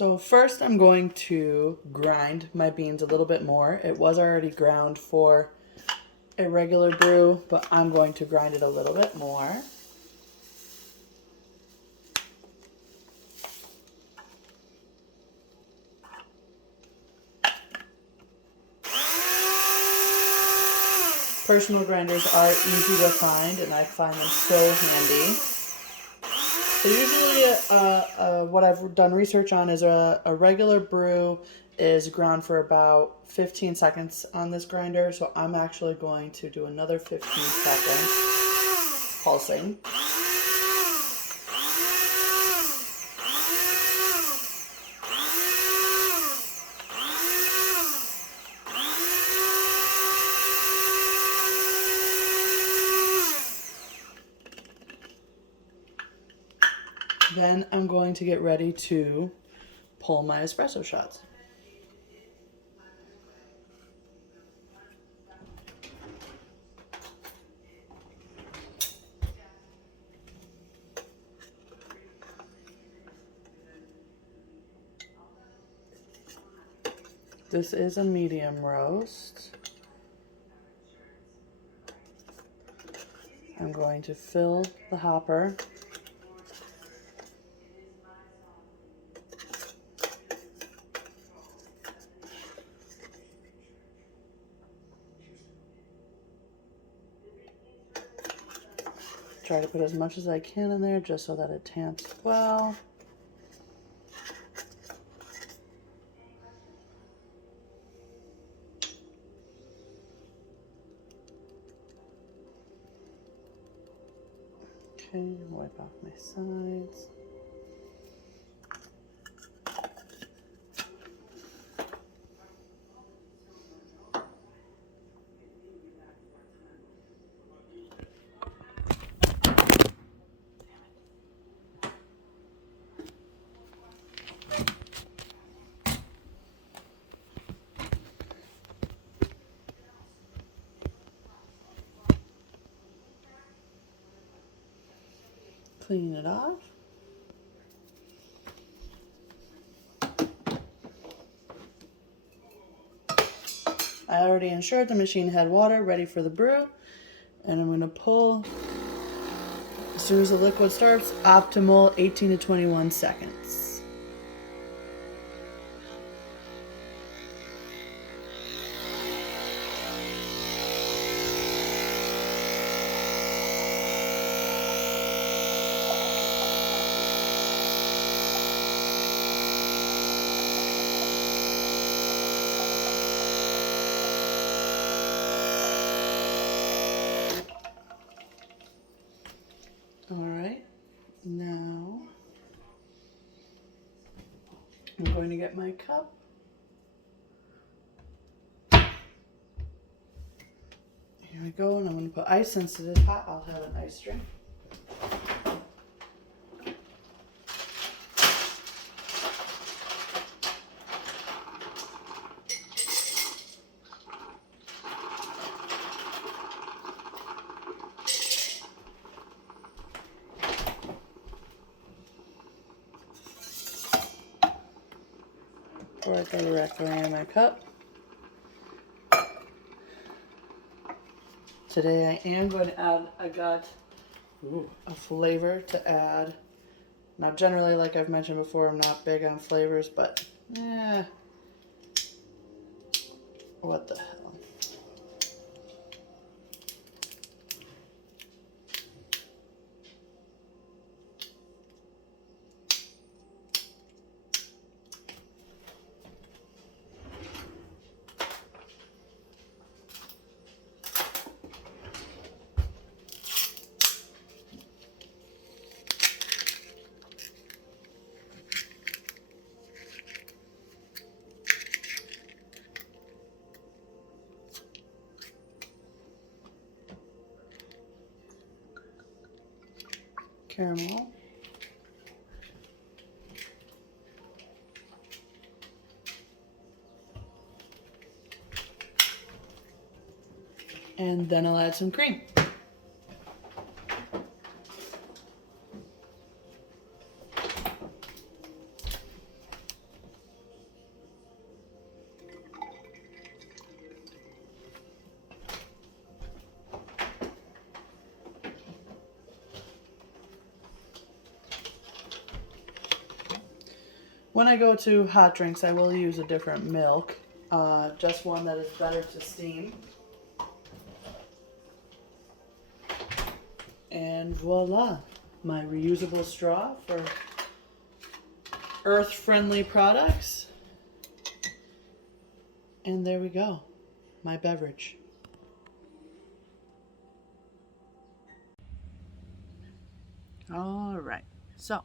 So first I'm going to grind my beans a little bit more. It was already ground for a regular brew, but I'm going to grind it a little bit more. Personal grinders are easy to find, and I find them so handy. So usually what I've done research on is a regular brew is ground for about 15 seconds on this grinder. So I'm actually going to do another 15 seconds pulsing. Then I'm going to get ready to pull my espresso shots. This is a medium roast. I'm going to fill the hopper. Try to put as much as I can in there just so that it tamps well. Okay, wipe off my sides. Clean it off. I already ensured the machine had water ready for the brew, and I'm going to pull as soon as the liquid starts, optimal 18 to 21 seconds. All right, now I'm going to get my cup. Here we go, and I'm going to put ice since it is hot. I'll have an ice drink. Pour it directly in my cup. Today I am going to add, I got a flavor to add. Now generally, like I've mentioned before, I'm not big on flavors, but what the hell. Caramel. And then I'll add some cream. When I go to hot drinks, I will use a different milk, just one that is better to steam. And voila, my reusable straw for earth-friendly products. And there we go, my beverage. All right, so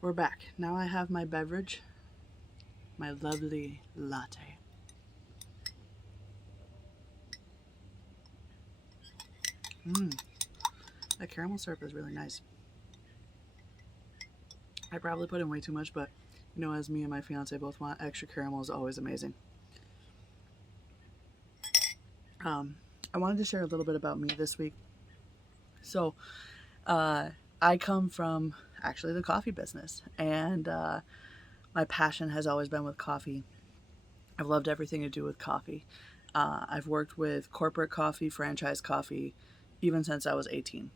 we're back. Now I have my beverage, my lovely latte. That caramel syrup is really nice. I probably put in way too much, but you know, as me and my fiance both want, extra caramel is always amazing. I wanted to share a little bit about me this week. So, I come from actually the coffee business, and my passion has always been with coffee. I've loved everything to do with coffee. I've worked with corporate coffee, franchise coffee, even since I was 18.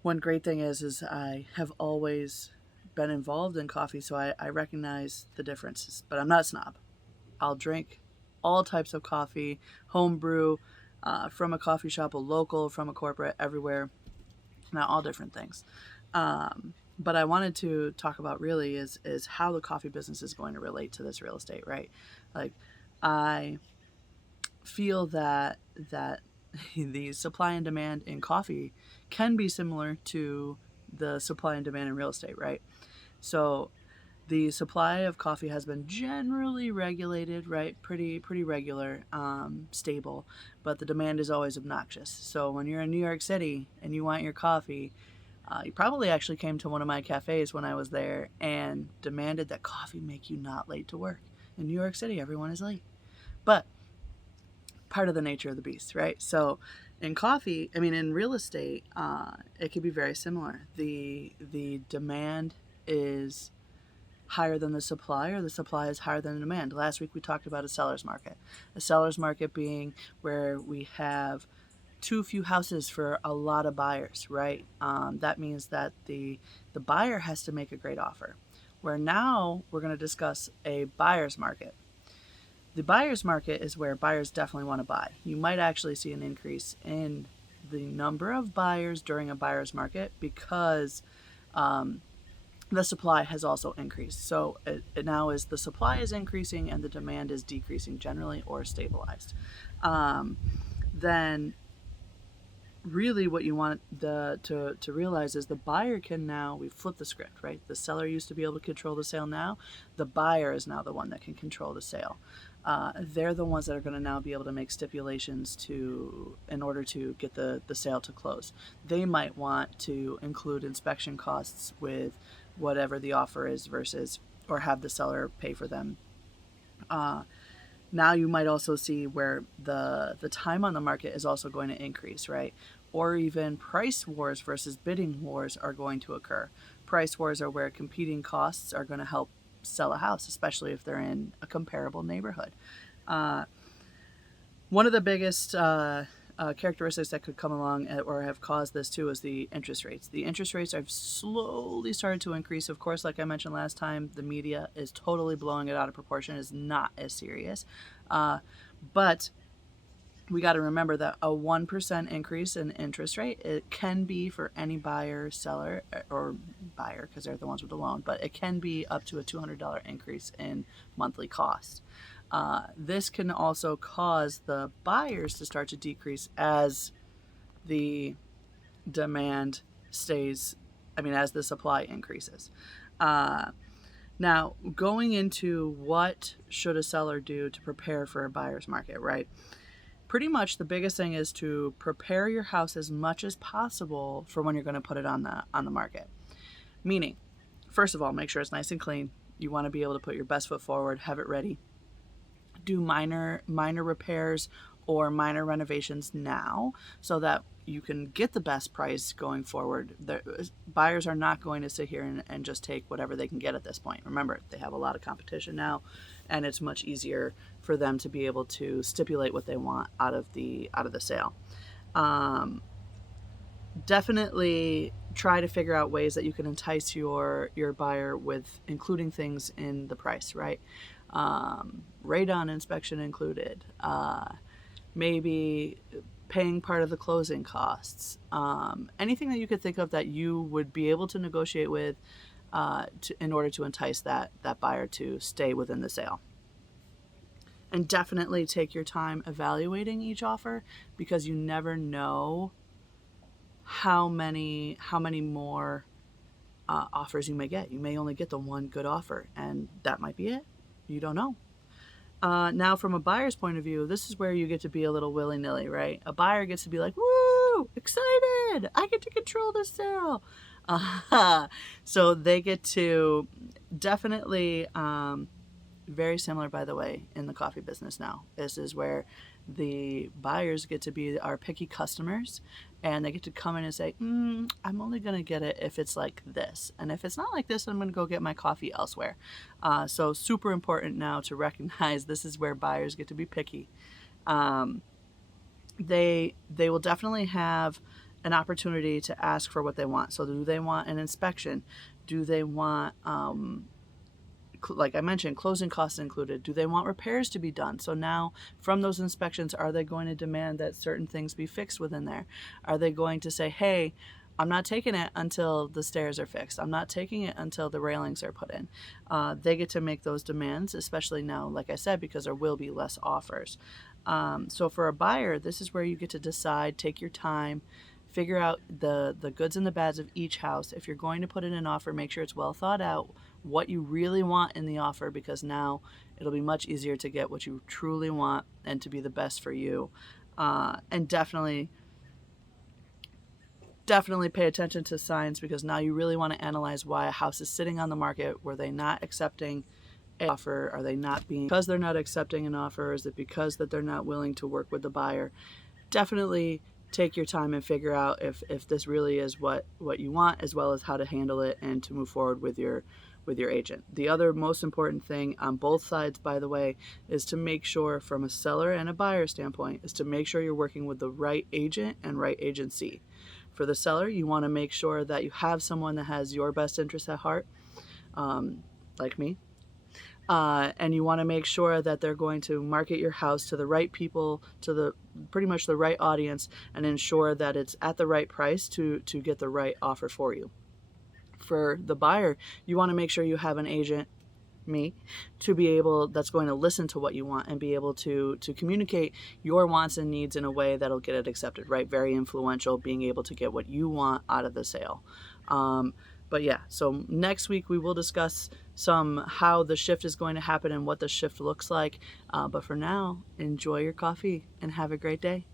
One great thing is I have always been involved in coffee, so I recognize the differences, but I'm not a snob. I'll drink all types of coffee, home brew, from a coffee shop, a local, from a corporate, everywhere, not all different things. But I wanted to talk about really is how the coffee business is going to relate to this real estate, right? Like, I feel that the supply and demand in coffee can be similar to the supply and demand in real estate, right? So the supply of coffee has been generally regulated, right? Pretty regular, stable, but the demand is always obnoxious. So when you're in New York City and you want your coffee, you probably actually came to one of my cafes when I was there and demanded that coffee make you not late to work. In New York City, everyone is late. But part of the nature of the beast, right? So in coffee, I mean, in real estate, it could be very similar. The demand is higher than the supply, or the supply is higher than the demand. Last week we talked about a seller's market. A seller's market being where we have too few houses for a lot of buyers, right? That means that the buyer has to make a great offer. Where now we're going to discuss a buyer's market. The buyer's market is where buyers definitely want to buy. You might actually see an increase in the number of buyers during a buyer's market because the supply has also increased. So it now is the supply is increasing and the demand is decreasing generally or stabilized. Then really what you want to realize is the buyer can now, we flip the script, right? The seller used to be able to control the sale. Now the buyer is now the one that can control the sale. They're the ones that are going to now be able to make stipulations in order to get the sale to close. They might want to include inspection costs with whatever the offer is versus, or have the seller pay for them. Now you might also see where the time on the market is also going to increase, right? Or even price wars versus bidding wars are going to occur. Price wars are where competing costs are going to help sell a house, especially if they're in a comparable neighborhood. One of the biggest characteristics that could come along or have caused this too is the interest rates. The interest rates have slowly started to increase. Of course, like I mentioned last time, the media is totally blowing it out of proportion. It's not as serious. But we got to remember that a 1% increase in interest rate, it can be for any buyer, seller, or buyer, because they're the ones with the loan, but it can be up to a $200 increase in monthly cost. This can also cause the buyers to start to decrease as the demand stays, as the supply increases. Now, going into what should a seller do to prepare for a buyer's market, right? Pretty much the biggest thing is to prepare your house as much as possible for when you're going to put it on the market. Meaning, first of all, make sure it's nice and clean. You want to be able to put your best foot forward, have it ready. Do minor repairs or minor renovations now so that you can get the best price going forward. The buyers are not going to sit here and just take whatever they can get at this point. Remember, they have a lot of competition now, and it's much easier for them to be able to stipulate what they want out of the sale. Definitely try to figure out ways that you can entice your buyer with including things in the price, right? Radon inspection included, maybe paying part of the closing costs, anything that you could think of that you would be able to negotiate with in order to entice that buyer to stay within the sale. And definitely take your time evaluating each offer, because you never know how many more offers you may get. You may only get the one good offer, and that might be it. You don't know. Now, from a buyer's point of view, this is where you get to be a little willy-nilly, right? A buyer gets to be like, woo, excited, I get to control this sale. So they get to definitely, very similar, by the way, in the coffee business now. This is where the buyers get to be our picky customers, and they get to come in and say, I'm only going to get it if it's like this. And if it's not like this, I'm going to go get my coffee elsewhere. So super important now to recognize this is where buyers get to be picky. They will definitely have an opportunity to ask for what they want. So do they want an inspection? Do they want, like I mentioned, closing costs included? Do they want repairs to be done? So now from those inspections, are they going to demand that certain things be fixed within there? Are they going to say, hey, I'm not taking it until the stairs are fixed. I'm not taking it until the railings are put in. They get to make those demands, especially now, like I said, because there will be less offers. So for a buyer, this is where you get to decide, take your time, figure out the goods and the bads of each house. If you're going to put in an offer, make sure it's well thought out, what you really want in the offer, because now it'll be much easier to get what you truly want and to be the best for you. And definitely pay attention to signs, because now you really want to analyze why a house is sitting on the market. Were they not accepting an offer? Are they not being, because they're not accepting an offer? Is it because that they're not willing to work with the buyer? Definitely take your time and figure out if this really is what you want, as well as how to handle it and to move forward with your agent. The other most important thing on both sides, by the way, is to make sure, from a seller and a buyer standpoint, is to make sure you're working with the right agent and right agency. For the seller, you want to make sure that you have someone that has your best interests at heart, like me. And you want to make sure that they're going to market your house to the right people, to pretty much the right audience, and ensure that it's at the right price to get the right offer for you. For the buyer, you want to make sure you have an agent, me, that's going to listen to what you want and be able to communicate your wants and needs in a way that'll get it accepted, right? Very influential, being able to get what you want out of the sale. But yeah, so next week we will discuss how the shift is going to happen and what the shift looks like. But for now, enjoy your coffee and have a great day.